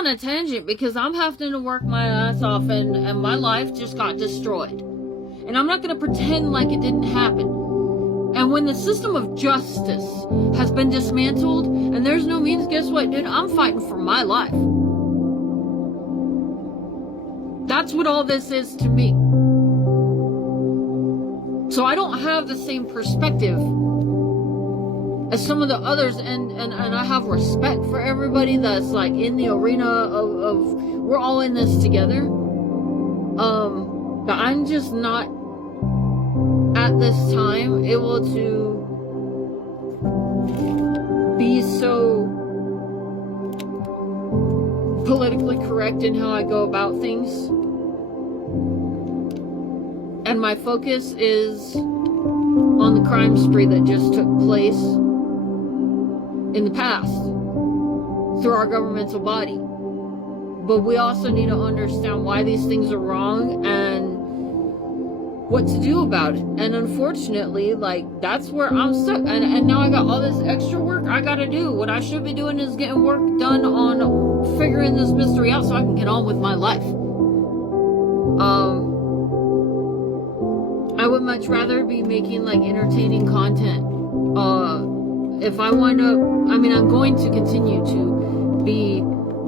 on a tangent because I'm having to work my ass off and my life just got destroyed. And I'm not going to pretend like it didn't happen. And when the system of justice has been dismantled and there's no means, guess what, dude? I'm fighting for my life. That's what all this is to me. So I don't have the same perspective as some of the others, and I have respect for everybody that's like in the arena of we're all in this together. But I'm just not at this time able to be so politically correct in how I go about things. And my focus is on the crime spree that just took place in the past through our governmental body. But we also need to understand why these things are wrong and what to do about it. And unfortunately, like, that's where I'm stuck. And now I got all this extra work I gotta do. What I should be doing is getting work done on figuring this mystery out so I can get on with my life. I would much rather be making like entertaining content. If I wind up, I mean, I'm going to continue to be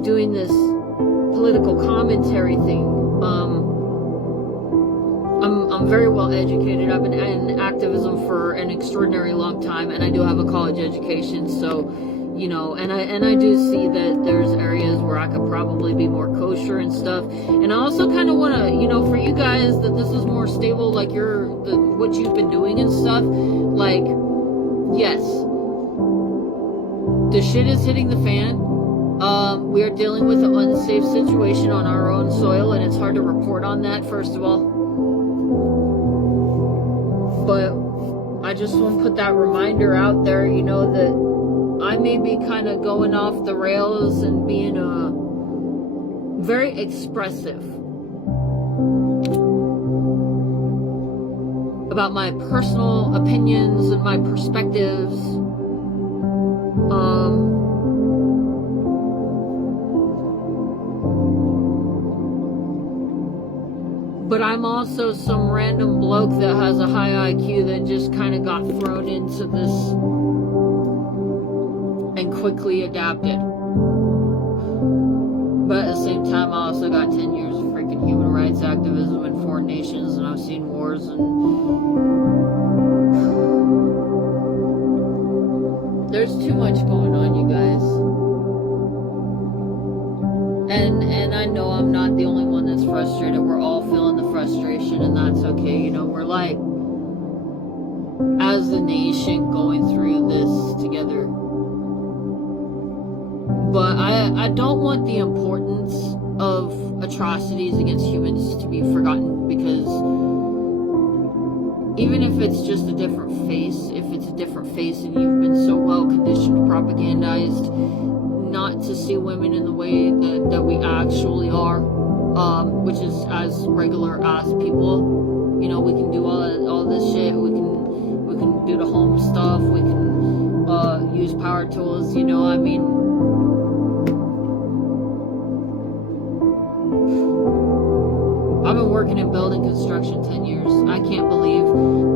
doing this political commentary thing. I'm very well educated. I've been in activism for an extraordinary long time, and I do have a college education. So, you know, and I do see that there's areas where I could probably be more kosher and stuff. And I also kind of want to, you know, for you guys that this is more stable, like what you've been doing and stuff. Like, yes, the shit is hitting the fan. We are dealing with an unsafe situation on our own soil, and it's hard to report on that, first of all. But I just want to put that reminder out there, you know, that I may be kind of going off the rails and being very expressive about my personal opinions and my perspectives. But I'm also some random bloke that has a high IQ that just kind of got thrown into this and quickly adapted. But at the same time, I also got 10 years of freaking human rights activism in foreign nations, and I've seen wars, and there's too much going on, you guys. And I know I'm not the only one that's frustrated. We're all feeling the frustration, and that's okay. You know, we're like, as a nation, going through this together. But I don't want the importance of atrocities against humans to be forgotten, because even if it's just a different face, if it's a different face and you've been so well conditioned, propagandized, not to see women in the way that we actually are, which is as regular ass people. You know, we can do all this shit. We can do the home stuff. We can use power tools. You know, I mean, I've been working in building construction 10 years. I can't believe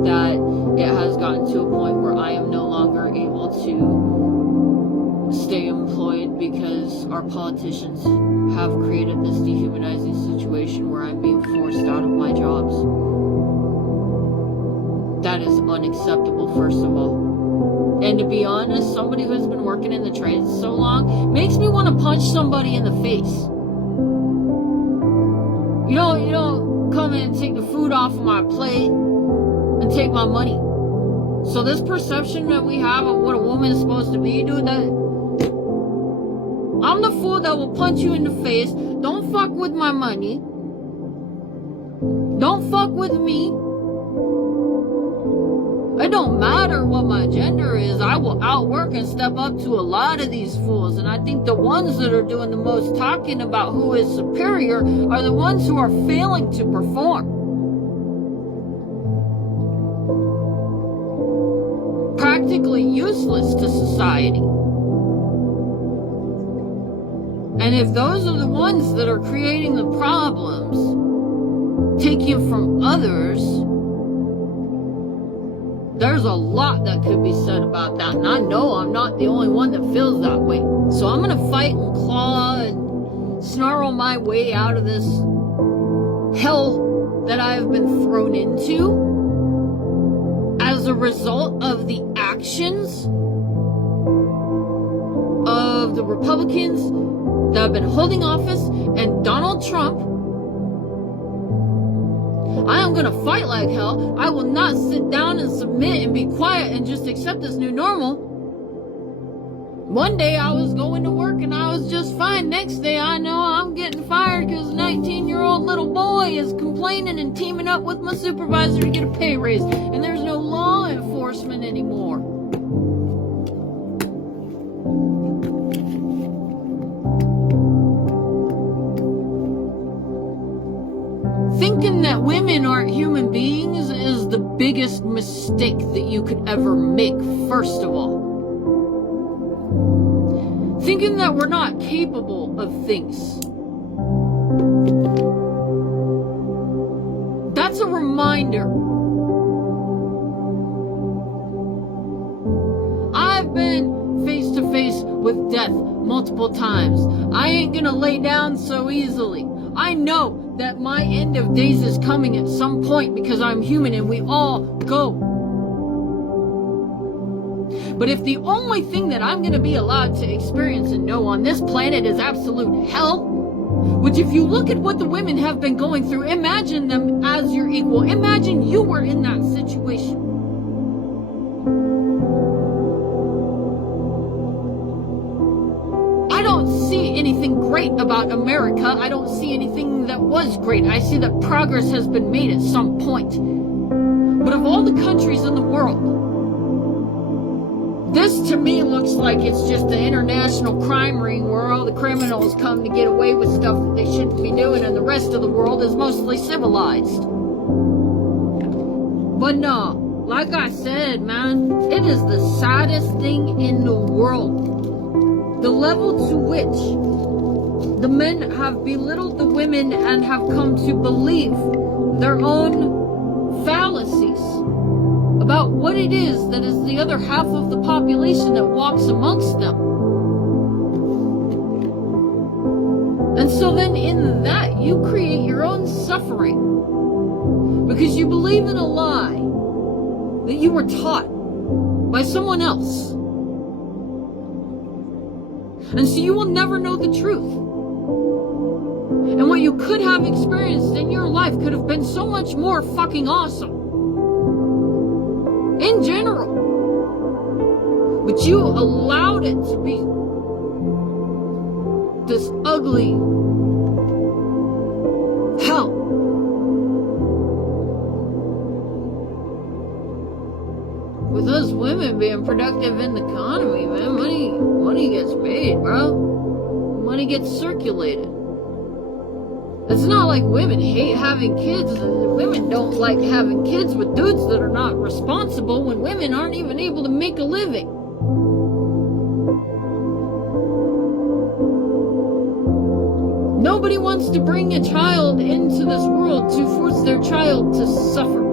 that it has gotten to a point where I am no longer able to stay employed because our politicians have created this dehumanizing situation where I'm being forced out of my jobs. That is unacceptable, first of all. And to be honest, somebody who's been working in the trades so long makes me want to punch somebody in the face. You don't come in and take the food off of my plate and take my money. So this perception that we have of what a woman is supposed to be, dude, that I'm the fool that will punch you in the face. Don't fuck with my money. Don't fuck with me. It don't matter what my gender is. I will outwork and step up to a lot of these fools. And I think the ones that are doing the most talking about who is superior are the ones who are failing to perform. Practically useless to society. And if those are the ones that are creating the problems, taking from others, there's a lot that could be said about that. And I know I'm not the only one that feels that way. So I'm going to fight and claw and snarl my way out of this hell that I have been thrown into as a result of the actions of the Republicans that have been holding office and Donald Trump. I am going to fight like hell. I will not sit down and submit and be quiet and just accept this new normal. One day I was going to work and I was just fine. Next day I know I'm getting fired because a 19-year-old little boy is complaining and teaming up with my supervisor to get a pay raise. And there's no law enforcement anymore. Thinking that women aren't human beings is the biggest mistake that you could ever make, first of all. Thinking that we're not capable of things. That's a reminder. I've been face to face with death multiple times. I ain't gonna lay down so easily. I know that my end of days is coming at some point because I'm human and we all go. But if the only thing that I'm going to be allowed to experience and know on this planet is absolute hell, which if you look at what the women have been going through, imagine them as your equal. Imagine you were in that situation. I don't see anything great about America. I don't see anything that was great. I see that progress has been made at some point. But of all the countries in the world, this to me looks like it's just an international crime ring where all the criminals come to get away with stuff that they shouldn't be doing, and the rest of the world is mostly civilized. But no, like I said, man, it is the saddest thing in the world. The level to which the men have belittled the women and have come to believe their own fallacies about what it is that is the other half of the population that walks amongst them. And so then in that, you create your own suffering because you believe in a lie that you were taught by someone else. And so you will never know the truth. And what you could have experienced in your life could have been so much more fucking awesome. In general. But you allowed it to be this ugly hell. With us women being productive in the economy, man, money gets paid, bro. Money gets circulated. It's not like women hate having kids. Women don't like having kids with dudes that are not responsible when women aren't even able to make a living. Nobody wants to bring a child into this world to force their child to suffer.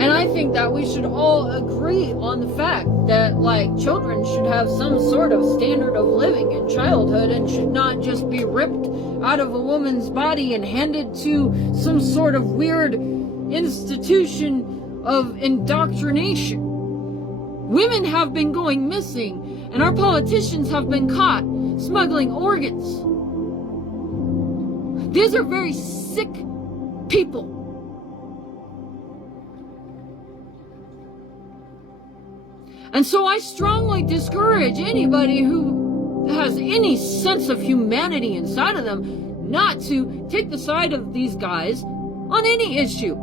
And I think that we should all agree on the fact that, like, children should have some sort of standard of living in childhood and should not just be ripped out of a woman's body and handed to some sort of weird institution of indoctrination. Women have been going missing, and our politicians have been caught smuggling organs. These are very sick people. And so I strongly discourage anybody who has any sense of humanity inside of them not to take the side of these guys on any issue.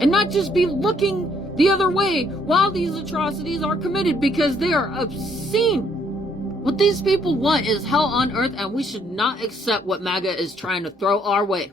And not just be looking the other way while these atrocities are committed, because they are obscene. What these people want is hell on earth, and we should not accept what MAGA is trying to throw our way.